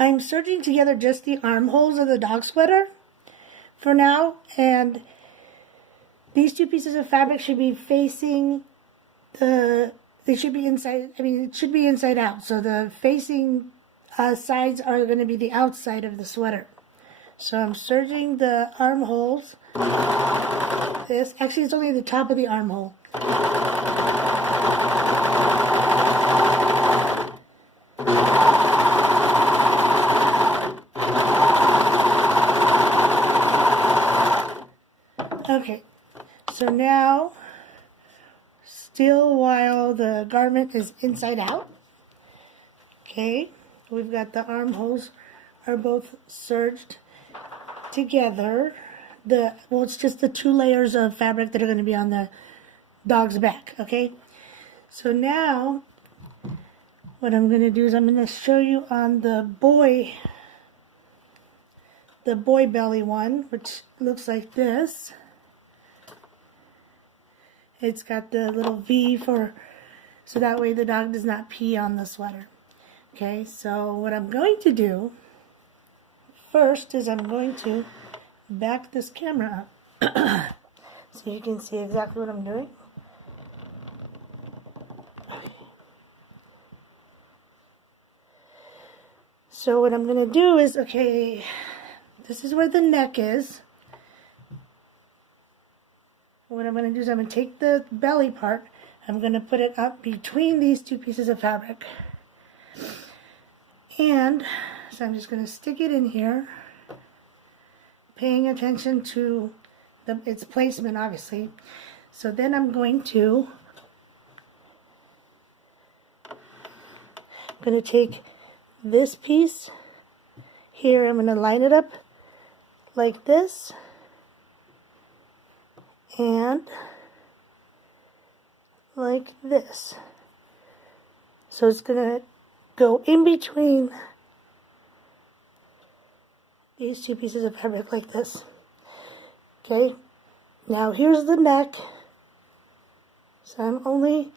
I'm serging together just the armholes of the dog sweater for now, and these two pieces of fabric should be facing they should be inside, it should be inside out, so the facing sides are going to be the outside of the sweater. So I'm serging the armholes. Actually, it's only the top of the armhole. Okay, so now, still while the garment is inside out, okay, we've got the armholes are both serged together. Well, it's just the 2 layers of fabric that are going to be on the dog's back, okay? So now, what I'm going to do is I'm going to show you on the boy belly one, which looks like this. It's got the little V so that way the dog does not pee on the sweater. Okay, so what I'm going to do first is I'm going to back this camera up so you can see exactly what I'm doing. So what I'm going to do is, okay, this is where the neck is. What I'm going to do is I'm going to take the belly part, I'm going to put it up between these 2 pieces of fabric. And so I'm just going to stick it in here, paying attention to its placement, obviously. So then I'm going to take this piece here, I'm going to line it up like this, and like this. So it's going to go in between these 2 pieces of fabric like this. Okay, now here's the neck. So I'm only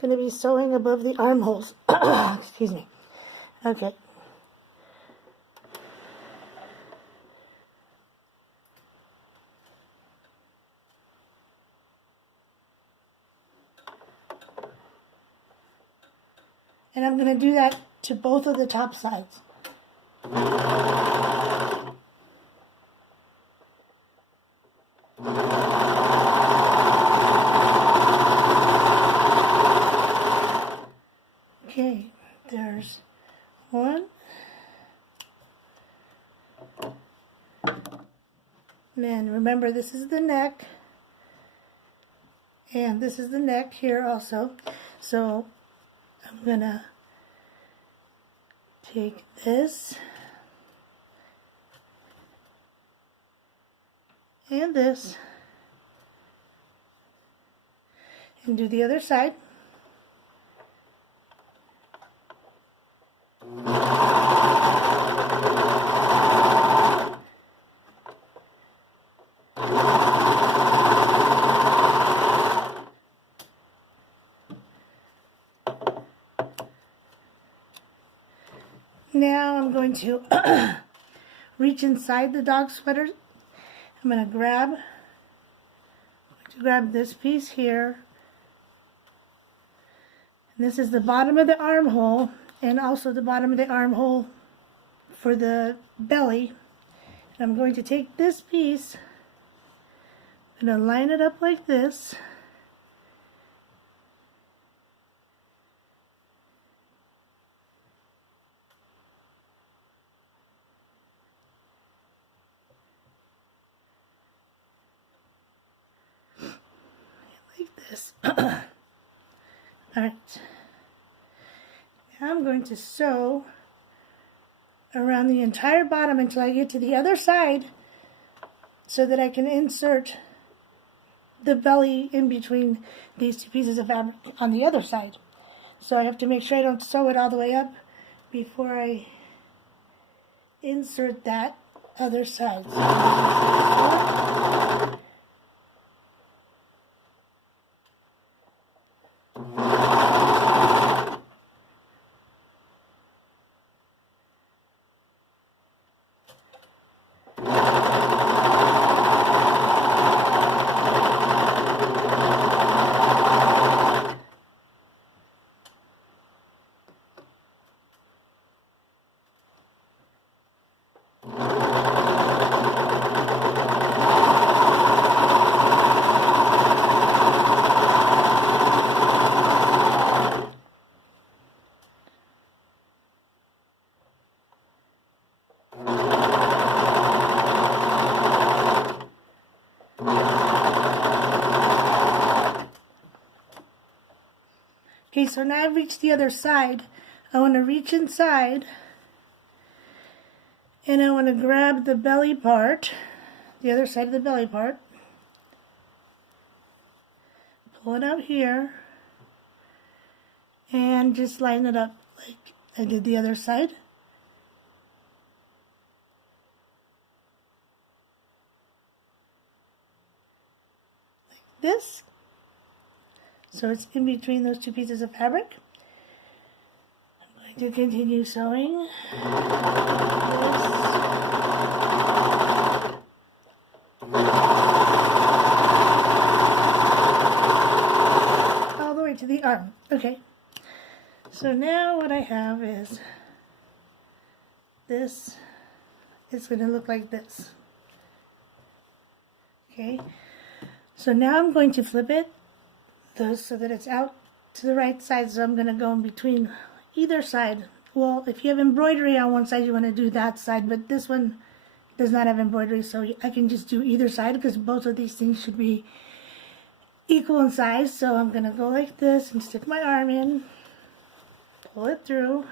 going to be sewing above the armholes. Excuse me. Okay. And I'm going to do that to both of the top sides. Okay, there's one. And then remember, this is the neck. And this is the neck here also. So I'm going to take this and this and do the other side. Now I'm going to reach inside the dog sweater. I'm going to grab this piece here. And this is the bottom of the armhole, and also the bottom of the armhole for the belly. And I'm going to take this piece, I'm going to line it up like this. Alright, now I'm going to sew around the entire bottom until I get to the other side so that I can insert the belly in between these 2 pieces of fabric on the other side. So I have to make sure I don't sew it all the way up before I insert that other side. Okay, so now I've reached the other side. I want to reach inside, and I want to grab the belly part, the other side of the belly part, pull it out here, and just line it up like I did the other side. Like this. So it's in between those two pieces of fabric. I'm going to continue sewing this. All the way to the arm. Okay. So now what I have is this. It's going to look like this. Okay. So now I'm going to flip it so that it's out to the right side. So I'm going to go in between either side. Well, if you have embroidery on one side, you want to do that side, but this one does not have embroidery, so I can just do either side because both of these things should be equal in size. So I'm going to go like this and stick my arm in, pull it through.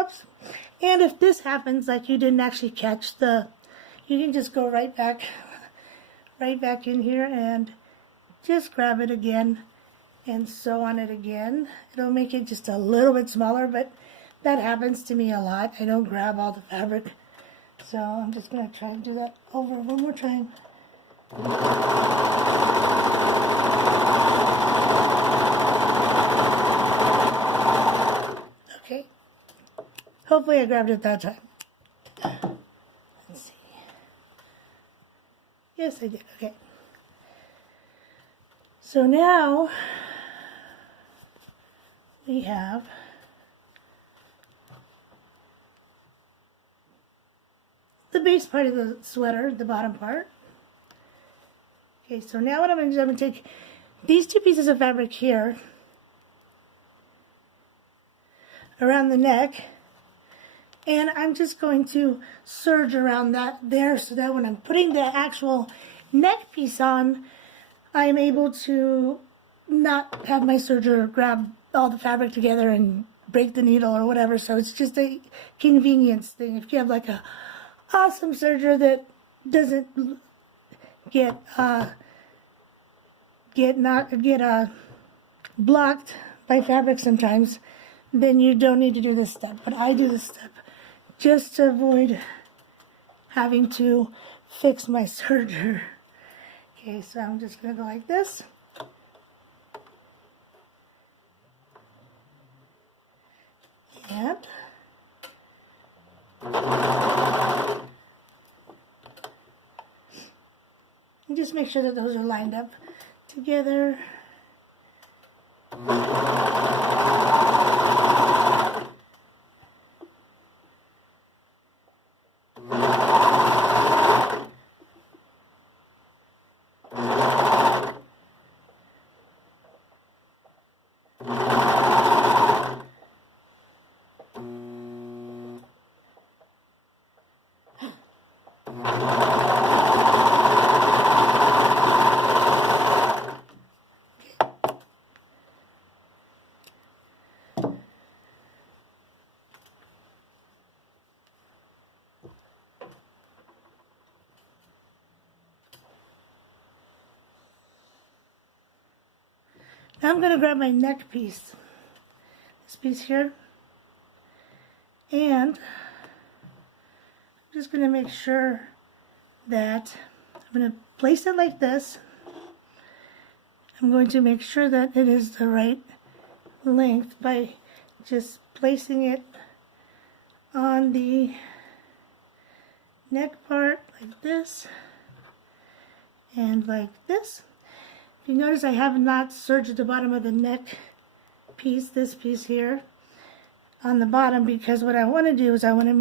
Oops. And if this happens, like you didn't actually catch you can just go right back in here and just grab it again and sew on it again. It'll make it just a little bit smaller, but that happens to me a lot. I don't grab all the fabric. So I'm just going to try and do that over one more time. Okay. Hopefully I grabbed it that time. Let's see. Yes, I did. Okay. So now we have the base part of the sweater, the bottom part. Okay, so now what I'm going to do, I'm going to take these two pieces of fabric here around the neck, and I'm just going to serge around that there so that when I'm putting the actual neck piece on, I'm able to not have my serger grab all the fabric together and break the needle or whatever. So it's just a convenience thing. If you have like a awesome serger that doesn't get blocked by fabric sometimes, then you don't need to do this step. But I do this step just to avoid having to fix my serger. Okay, so I'm just going to go like this. And just make sure that those are lined up together. Now I'm going to grab my neck piece, this piece here, and I'm just going to make sure that I'm going to place it like this. I'm going to make sure that it is the right length by just placing it on the neck part like this and like this. You notice I have not serged the bottom of the neck piece, this piece here, on the bottom, because what I want to do is I want to make